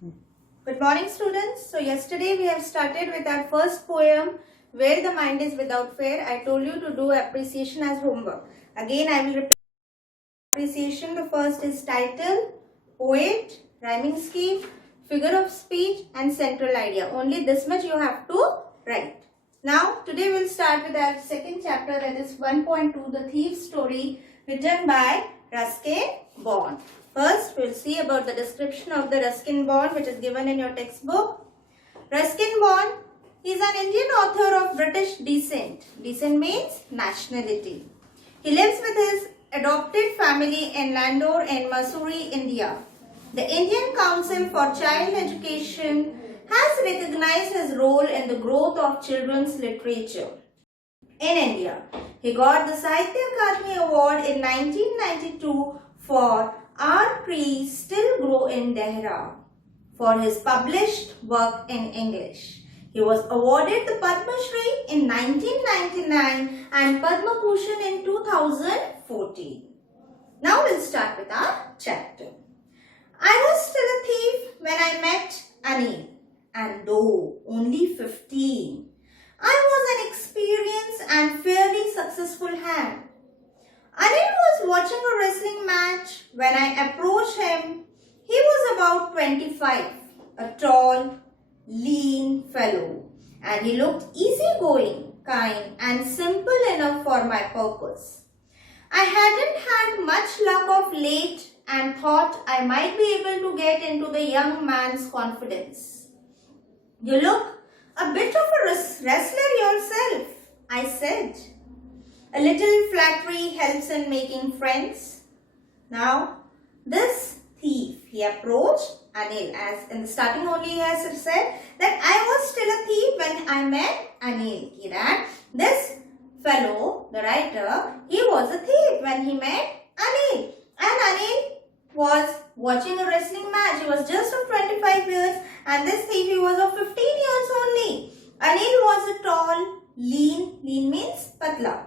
Good morning, students. So yesterday we have started with our first poem, Where the Mind is Without Fear. I told you to do appreciation as homework. Again, I will repeat appreciation. The first is title, poet, rhyming scheme, figure of speech and central idea. Only this much you have to write. Now, today we will start with our second chapter, that is 1.2, The Thief's Story, written by Ruskin Bond. First, we will see about the description of the Ruskin Bond, which is given in your textbook. Ruskin Bond is an Indian author of British descent. Descent means nationality. He lives with his adopted family in Landor in Missouri, India. The Indian Council for Child Education has recognized his role in the growth of children's literature in India. He got the Sahitya Akademi Award in 1992 for Our Trees Still Grow in Dehra for his published work in English. He was awarded the Padma Shri in 1999 and Padma Bhushan in 2014. Now we'll start with our chapter. I was still a thief when I met Anil, and though only 15, I was an experienced and fairly successful hand. Anil was watching a wrestling match when I approached him. He was about 25, a tall, lean fellow, and he looked easygoing, kind and simple enough for my purpose. I hadn't had much luck of late and thought I might be able to get into the young man's confidence. You look a bit of a wrestler yourself, I said. A little flattery helps in making friends. Now, this thief, he approached Anil. As in the starting only he has said that I was still a thief when I met Anil. He ran. This fellow, the writer, he was a thief when he met Anil. And Anil was watching a wrestling match. He was just of 25 years and this thief, he was of 15 years only. Anil was a tall, lean means patla.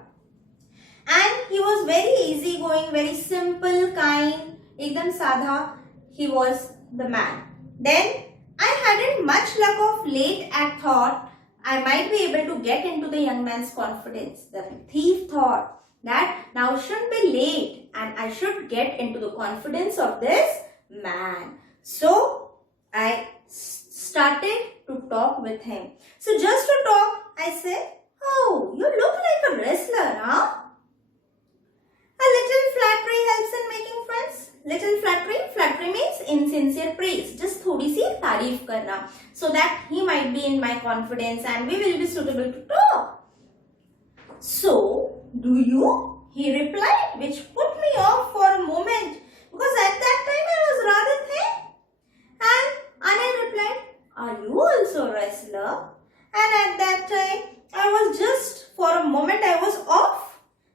And he was very easygoing, very simple, kind, ekdam sadha. He was the man. Then I hadn't much luck of late at thought I might be able to get into the young man's confidence. The thief thought that now shouldn't be late and I should get into the confidence of this man. So I started to talk with him. So just to talk, I said, "Oh, you look like a wrestler, huh?" A little flattery helps in making friends. Little flattery means insincere praise. Just thodi si tareef karna, so that he might be in my confidence and we will be suitable to talk. So, do you? He replied, which put me off for a moment because at that time I was rather thin. And Anil replied, are you also a wrestler? And at that time I was just, for a moment I was off.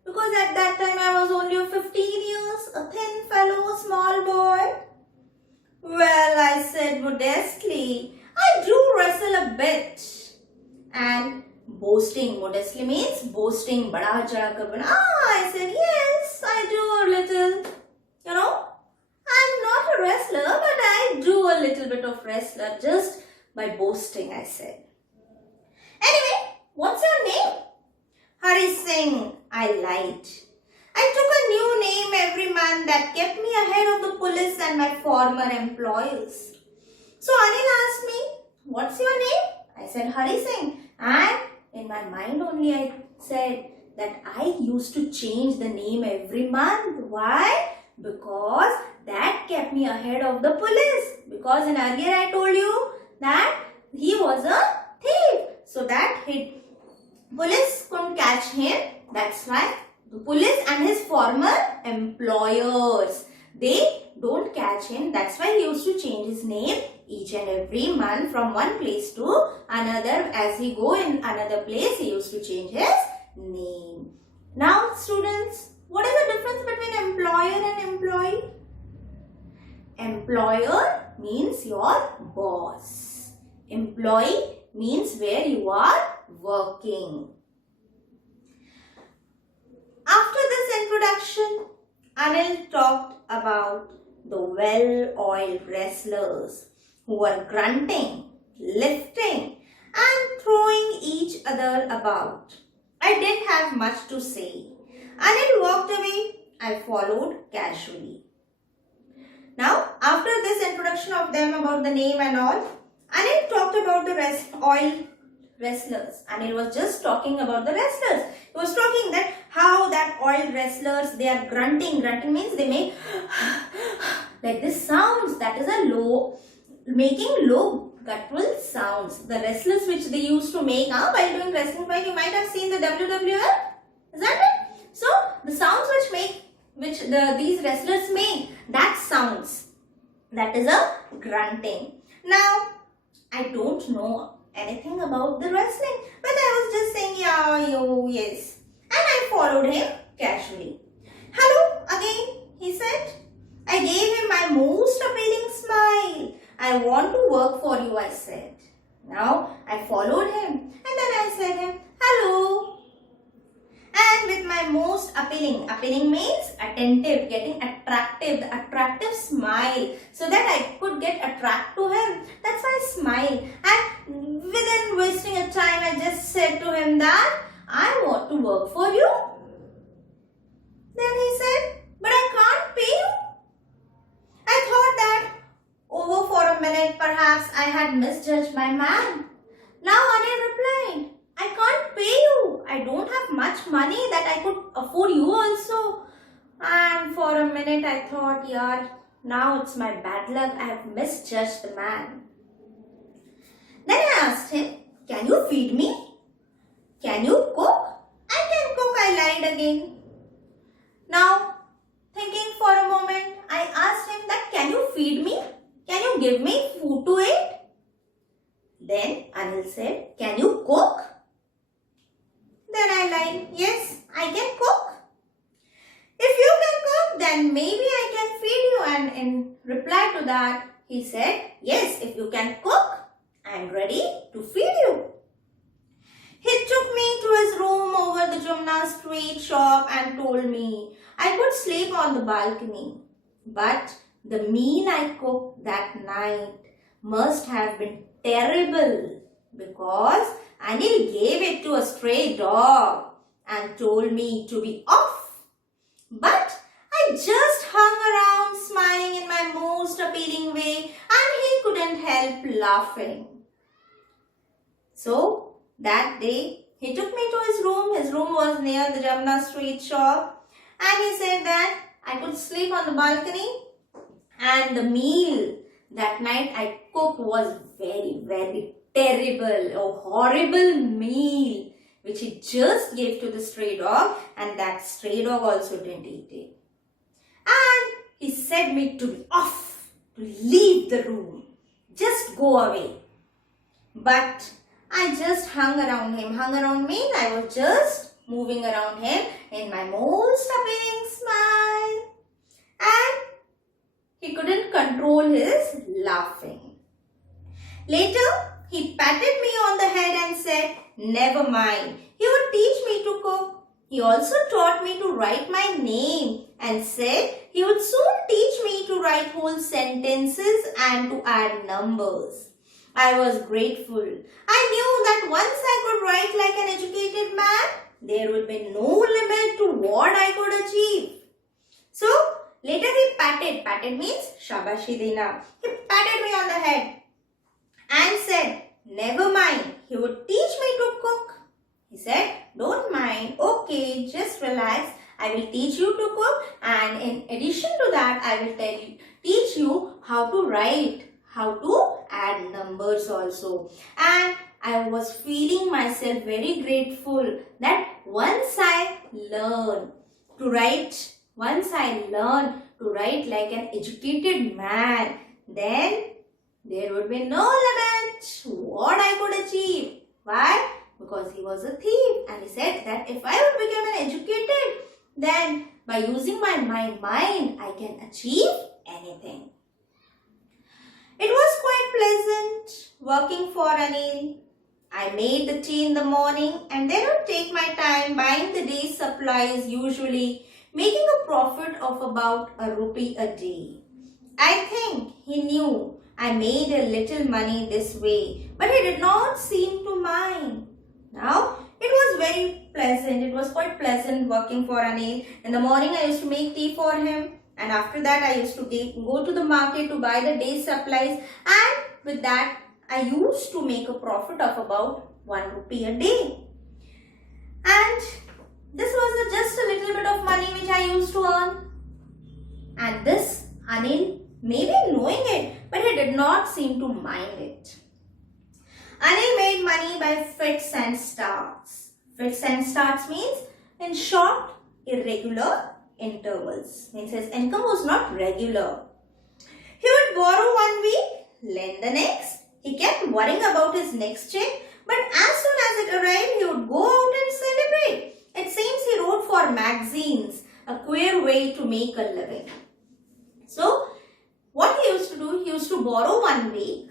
Because at that time I was only 15 years, a thin fellow, small boy. Well, I said modestly, I do wrestle a bit. And boasting, modestly means boasting, bada chada kar bana. I said, yes, I do a little. You know, I'm not a wrestler, but I do a little bit of wrestler just by boasting, I said. Anyway, what's your name? Hari Singh, I lied. I took a new name every month that kept me ahead of the police and my former employers. So Anil asked me, what's your name? I said Hari Singh. And in my mind only I said that I used to change the name every month. Why? Because that kept me ahead of the police. Because in earlier I told you that he was a thief. So that police couldn't catch him. That's why the police and his former employers, they don't catch him. That's why he used to change his name each and every month from one place to another. As he go in another place, he used to change his name. Now students, what is the difference between employer and employee? Employer means your boss. Employee means where you are working. After this introduction, Anil talked about the well-oiled wrestlers who were grunting, lifting and throwing each other about. I didn't have much to say. Anil walked away. I followed casually. Now, after this introduction of them about the name and all, Anil talked about the oil wrestlers. Anil was just talking about the wrestlers. He was talking that how that oil wrestlers, they are grunting. Grunting means they make like this sounds. That is a making low guttural sounds. The wrestlers which they used to make while doing wrestling fight, you might have seen the WWF. Is that it? So the sounds these wrestlers make, that sounds, that is a grunting. Now, I don't know anything about the wrestling, but I was just saying, yeah, yes. And I followed him casually. Hello, again, he said. I gave him my most appealing smile. I want to work for you, I said. Now, I followed him and then I said him, hello. And with my most appealing means attentive, getting attractive, the attractive smile, so that I could get attracted to him. That's why I smile. And within wasting a time, I just said to him that I want to work for you. Then he said, but I can't pay you. I thought that over for a minute, perhaps I had misjudged my man. Now Anil replied, I can't pay you. I don't have much money that I could afford you also. And for a minute I thought, yeah, now it's my bad luck. I have misjudged the man. Then I asked him, can you feed me? Can you cook? I can cook, I lied again. Now, thinking for a moment, I asked him that, can you feed me? Can you give me food to eat? Then Anil said, can you cook? Then I lied, yes, I can cook. If you can cook, then maybe I can feed you. And in reply to that, he said, yes, if you can cook, I am ready to feed you. He took me to his room over the Jamuna Street shop and told me I could sleep on the balcony. But the meal I cooked that night must have been terrible, because Anil gave it to a stray dog and told me to be off. But I just hung around smiling in my most appealing way and he couldn't help laughing. So that day he took me to his room. His room was near the Jamuna Street shop and he said that I could sleep on the balcony, and the meal that night I cooked was very, very terrible, a horrible meal which he just gave to the stray dog, and that stray dog also didn't eat it. And he said me to be off, to leave the room, just go away. But I just hung around him. Hung around means I was just moving around him in my most appealing smile. And he couldn't control his laughing. Later, he patted me on the head and said, never mind, he would teach me to cook. He also taught me to write my name and said he would soon teach me to write whole sentences and to add numbers. I was grateful. I knew that once I could write like an educated man, there would be no limit to what I could achieve. So, later he patted means shabashi dena. He patted me on the head and said, never mind, he would teach me to cook. He said, don't mind, okay, just relax. I will teach you to cook, and in addition to that, I will teach you how to write, how to add numbers also. And I was feeling myself very grateful that once I learn to write like an educated man, then there would be no limit what I could achieve. Why? Because he was a thief, and he said that if I would become an educated, then by using my mind, I can achieve anything. It was quite pleasant working for Anil. I made the tea in the morning and then would take my time buying the day's supplies, usually making a profit of about ₹1 a day. I think he knew I made a little money this way, but he did not seem to mind. Now, it was very pleasant. It was quite pleasant working for Anil. In the morning, I used to make tea for him. And after that, I used to go to the market to buy the day's supplies. And with that, I used to make a profit of about 1 rupee a day. And this was just a little bit of money which I used to earn. And this Anil, maybe knowing it, but he did not seem to mind it. Anil made money by fits and starts. Fits and starts means, in short, irregular intervals. Means his income was not regular. He would borrow 1 week, lend the next. He kept worrying about his next check, but as soon as it arrived, he would go out and celebrate. It seems he wrote for magazines, a queer way to make a living. So, what he used to do, he used to borrow 1 week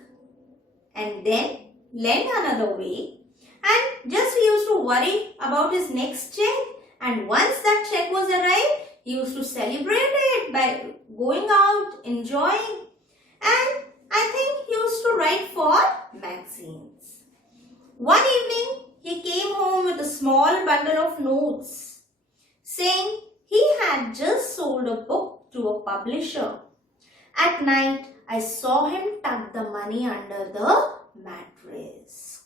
and then lend another week, and just he used to worry about his next check, and once that check was arrived, he used to celebrate it by going out, enjoying, and I think he used to write for magazines. One evening, he came home with a small bundle of notes, saying he had just sold a book to a publisher. At night, I saw him tuck the money under the mattress.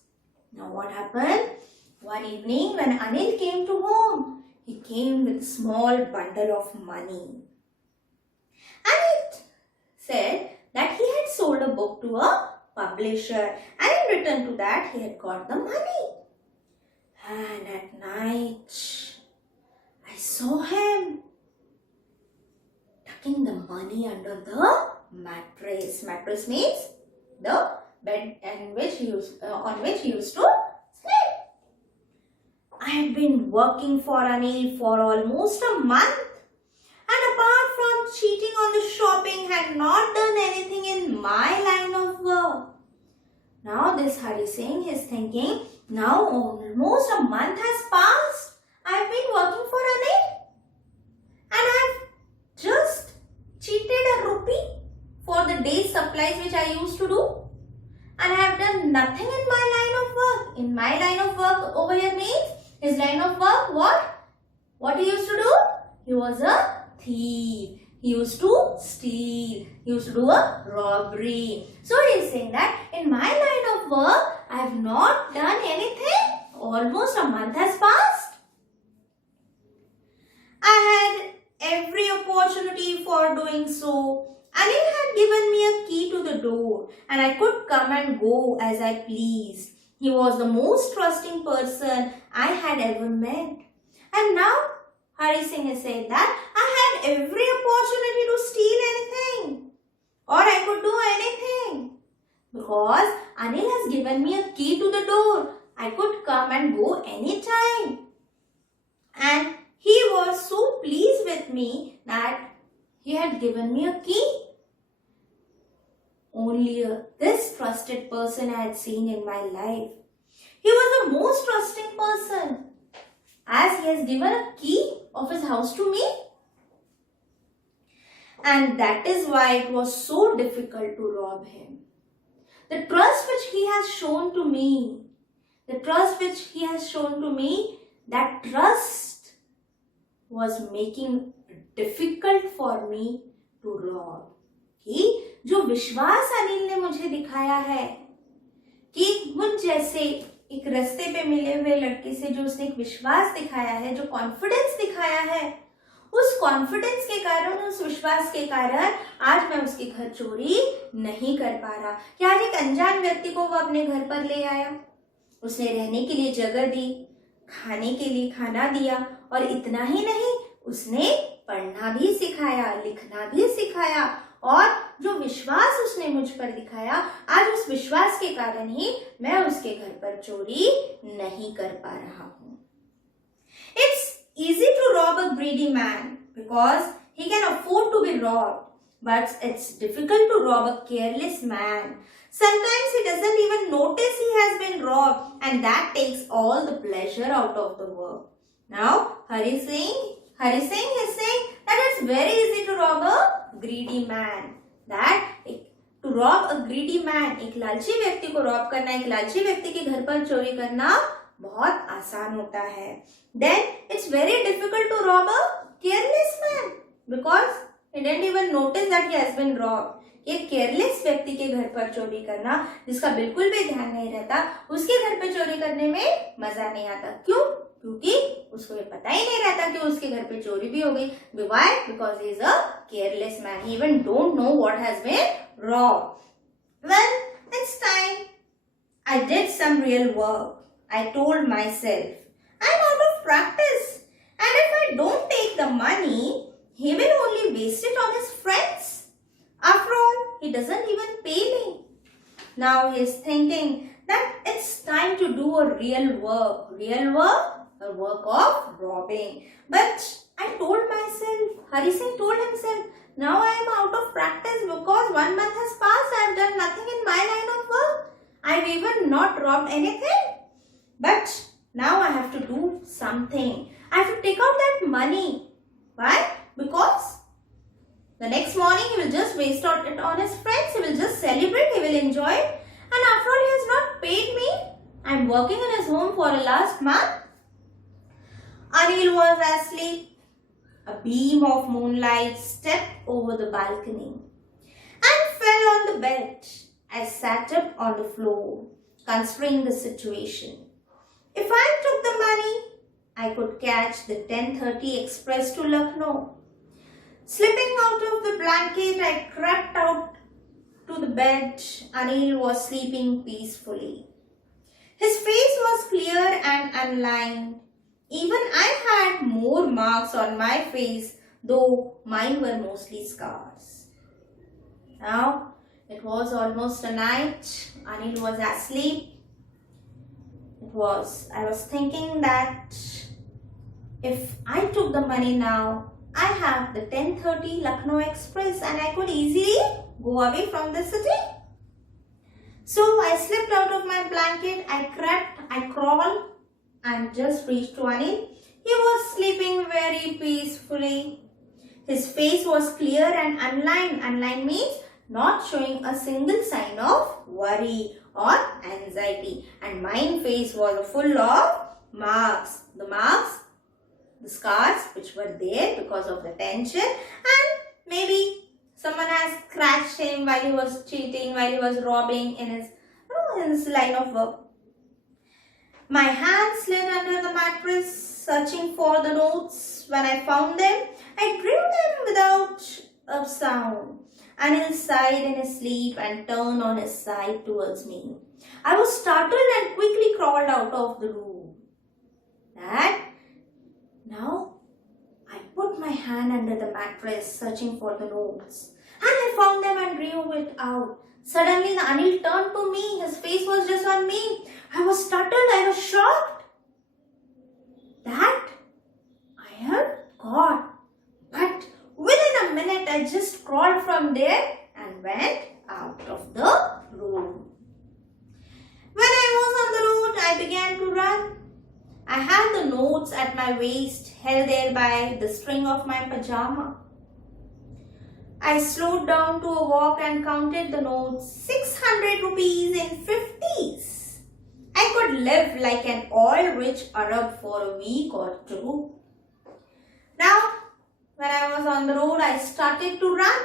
Now what happened? One evening when Anil came to home, he came with a small bundle of money. And it said that he had sold a book to a publisher, and in return to that he had got the money. And at night, I saw him tucking the money under the mattress. Mattress means the bed on which he used to sleep. I had been working for Anil for almost a month, and apart from cheating on the shopping, had not done anything in my line of work. Now this Hari Singh is thinking, now almost a month has passed. I have been working for Anil, and I have just cheated a rupee for the day's supplies which I used to do. And I have done nothing in my line of work. In my line of work over here means, his line of work, what? What he used to do? He was a thief. He used to steal. He used to do a robbery. So he is saying that in my line of work, I have not done anything. Almost a month has passed. I had every opportunity for doing so. Anil had given me a key to the door, and I could come and go as I pleased. He was the most trusting person I had ever met. And now, Hari Singh has said that I had every opportunity to steal anything, or I could do anything, because Anil has given me a key to the door. I could come and go anytime. And he was so pleased with me that he had given me a key. Only this trusted person I had seen in my life. He was the most trusting person, as he has given a key of his house to me. And that is why it was so difficult to rob him. The trust which he has shown to me, that trust was making it difficult for me to rob. कि जो विश्वास अनिल ने मुझे दिखाया है कि मुझ जैसे एक रास्ते पे मिले हुए लड़के से जो उसने एक विश्वास दिखाया है, जो कॉन्फिडेंस दिखाया है, उस कॉन्फिडेंस के कारण, उस विश्वास के कारण आज मैं उसके घर चोरी नहीं कर पा रहा। कि आज एक अनजान व्यक्ति को वो अपने घर पर ले आया, उसने रहने के लिए जगह दी, खाने के लिए खाना दिया, और इतना ही नहीं, उसने पढ़ना भी सिखाया, लिखना भी सिखाया, और जो विश्वास उसने मुझ पर दिखाया, आज उस विश्वास के कारण ही मैं उसके घर पर चोरी नहीं कर पा रहा हूँ। It's easy to rob a greedy man because he can afford to be robbed, but it's difficult to rob a careless man. Sometimes he doesn't even notice he has been robbed, and that takes all the pleasure out of the work. Now, Hari Singh is saying that it's very easy to rob a greedy man. That To rob a greedy man, एक लालची व्यक्ति को Rob करना, एक लालची व्यक्ति के घर पर चोरी करना बहुत आसान होता है. Then it's very difficult to rob a careless man because he didn't even notice that he has been robbed. एक केयरलेस व्यक्ति के घर पर चोरी करना, जिसका बिल्कुल भी ध्यान नहीं रहता, उसके घर पे चोरी करने में मजा नहीं आता. क्यों? क्योंकि उसको ये पता ही नहीं रहता कि उसके घर पे चोरी भी हो गई. Why? Because he is a careless man. He even don't know what has been robbed. Well, it's time. I did some real work. I told myself, I'm out of practice, and if I don't take the money, he will only waste it on his friends. After all, he doesn't even pay me. Now he is thinking that it's time to do a real work. Real work? A work of robbing. But I told myself, Hari Singh told himself, now I am out of practice because 1 month has passed. I have done nothing in my line of work. I have even not robbed anything. But now I have to do something. I have to take out that money. Why? Because the next morning he will just waste it on his friends. He will just celebrate. He will enjoy it. And after all, he has not paid me. I am working in his home for the last month. Anil was asleep. A beam of moonlight stepped over the balcony and fell on the bed. I sat up on the floor, considering the situation. If I took the money, I could catch the 10:30 express to Lucknow. Slipping out of the blanket, I crept out to the bed. Anil was sleeping peacefully. His face was clear and unlined. Even I had more marks on my face, though mine were mostly scars. Now, it was almost a night. Anil was asleep. I was thinking that if I took the money now, I have the 10:30 Lucknow Express and I could easily go away from the city. So I slipped out of my blanket, I crept, I crawled and just reached to Anil. He was sleeping very peacefully. His face was clear and unlined. Unlined means not showing a single sign of worry or anxiety. And my face was full of marks. The scars which were there because of the tension, and maybe someone has scratched him while he was cheating, while he was robbing in his line of work. My hand slid under the mattress, searching for the notes. When I found them, I drew them without a sound. Anil sighed in his sleep and turned on his side towards me. I was startled and quickly crawled out of the room. Now, I put my hand under the mattress, searching for the notes. And I found them and drew it out. Suddenly, the Anil turned to me. His face was just on me. I was startled. I was shocked. That I had caught. But within a minute, I just crawled from there and went out of the room. When I was on the road, I began to run. I had the notes at my waist, held there by the string of my pajama. I slowed down to a walk and counted the notes. 600 rupees in 50s. I could live like an oil-rich Arab for a week or two. Now, when I was on the road, I started to run.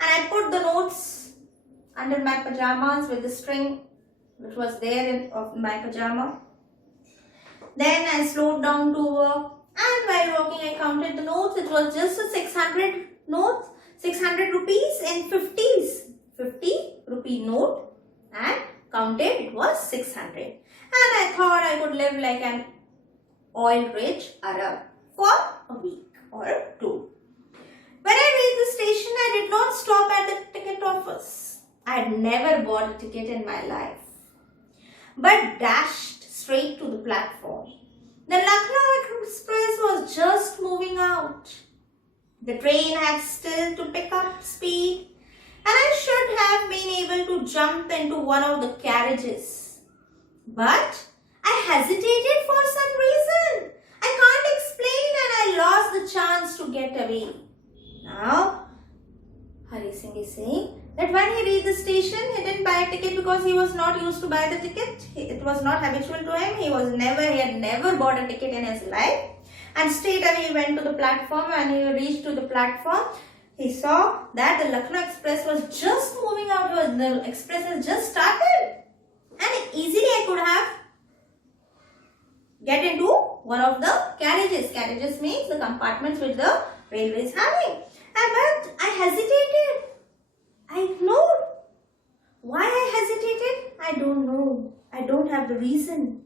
And I put the notes under my pajamas with the string which was there of my pajama. Then I slowed down to walk, and while walking I counted the notes. It was just a 600 notes, 600 rupees in 50s, 50 rupee note, and counted it was 600. And I thought I could live like an oil-rich Arab for a week or two. When I reached the station, I did not stop at the ticket office. I had never bought a ticket in my life, but dashed straight to the platform. The Lucknow Express was just moving out. The train had still to pick up speed, and I should have been able to jump into one of the carriages. But I hesitated for some reason. I can't explain, and I lost the chance to get away. Now, Hari Singh is saying, that when he reached the station, he didn't buy a ticket because he was not used to buy the ticket. It was not habitual to him. He had never bought a ticket in his life. And straight away he went to the platform. When he reached to the platform, he saw that the Lucknow Express was just moving out. The express has just started. And easily I could have get into one of the carriages. Carriages means the compartments which the railway is having. But I hesitated. I ignored. Why I hesitated? I don't know. I don't have the reason.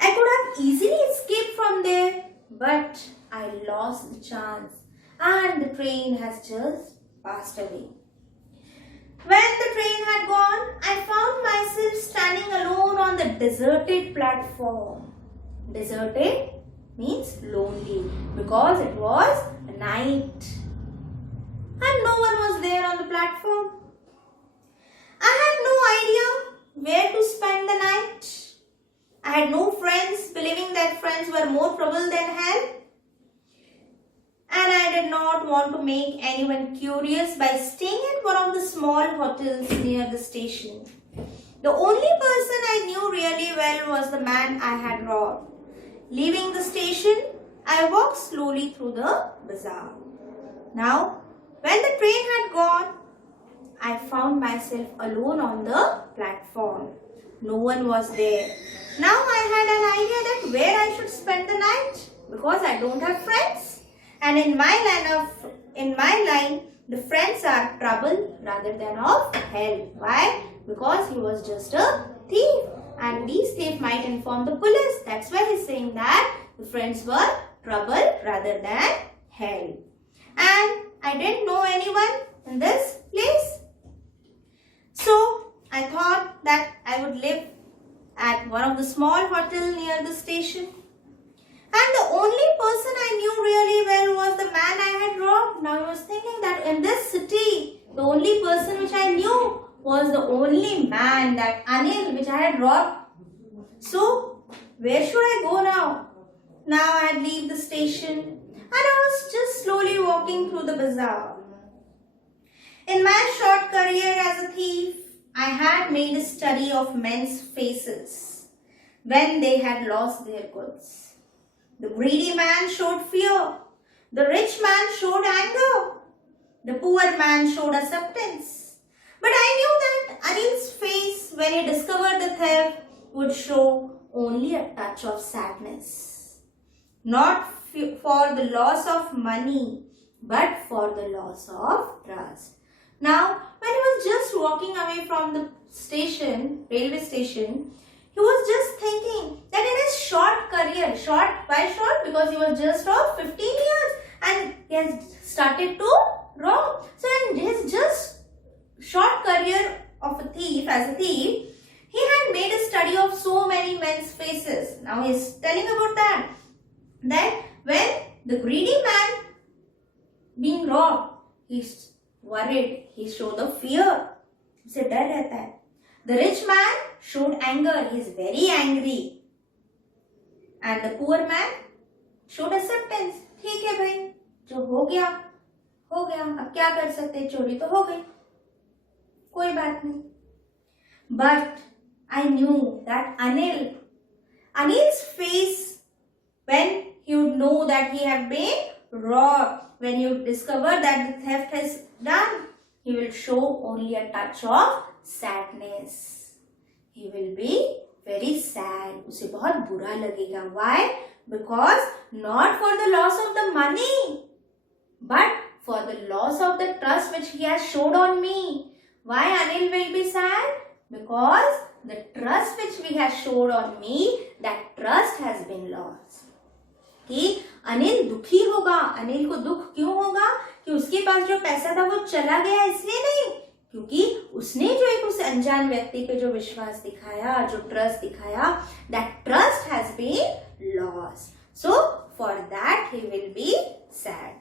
I could have easily escaped from there, but I lost the chance and the train has just passed away. When the train had gone, I found myself standing alone on the deserted platform. Deserted means lonely because it was night. And no one was there on the platform. I had no idea where to spend the night. I had no friends, believing that friends were more trouble than help. And I did not want to make anyone curious by staying at one of the small hotels near the station. The only person I knew really well was the man I had robbed. Leaving the station, I walked slowly through the bazaar. Now, when the train had gone, I found myself alone on the platform. No one was there. Now I had an idea that where I should spend the night because I don't have friends. And in my line, the friends are trouble rather than of help. Why? Because he was just a thief. And these thief might inform the police. That's why he's saying that the friends were trouble rather than help. And I didn't know anyone in this place. So I thought that I would live at one of the small hotels near the station. And the only person I knew really well was the man I had robbed. Now I was thinking that in this city, the only person which I knew was the only man, that Anil, which I had robbed. So where should I go now? Now I had leave the station and I was just slowly walking through the bazaar. In my short career as a thief, I had made a study of men's faces when they had lost their goods. The greedy man showed fear. The rich man showed anger. The poor man showed acceptance. But I knew that Anil's face when he discovered the theft would show only a touch of sadness. Not for the loss of money, but for the loss of trust. Now, when he was just walking away from the station, railway station, he was just thinking that in his short career, why short? Because he was just of 15 years and he has started to rob. So in his just short career of a thief, as a thief, he had made a study of so many men's faces. Now he is telling about that. That when the greedy man being robbed, he's worried, he showed the fear. उसे डर रहता है. The rich man showed anger, he is very angry. And the poor man showed acceptance. ठीक है भाई, जो हो गया, अब क्या कर सकते, चोरी तो हो गई, कोई बात नहीं. But I knew that Anil's face, when he would know that he had been robbed, when you discover that the theft is done, he will show only a touch of sadness. He will be very sad. उसे बहुत बुरा लगेगा. Why? Because not for the loss of the money, but for the loss of the trust which he has showed on me. Why Anil will be sad? Because the trust which we have showed on me, that trust has been lost. कि अनिल दुखी होगा. अनिल को दुख क्यों होगा? कि उसके पास जो पैसा था वो चला गया, इसलिए नहीं, क्योंकि उसने जो एक उस अनजान व्यक्ति पे जो विश्वास दिखाया, जो ट्रस्ट दिखाया, that trust has been lost. So for that he will be sad.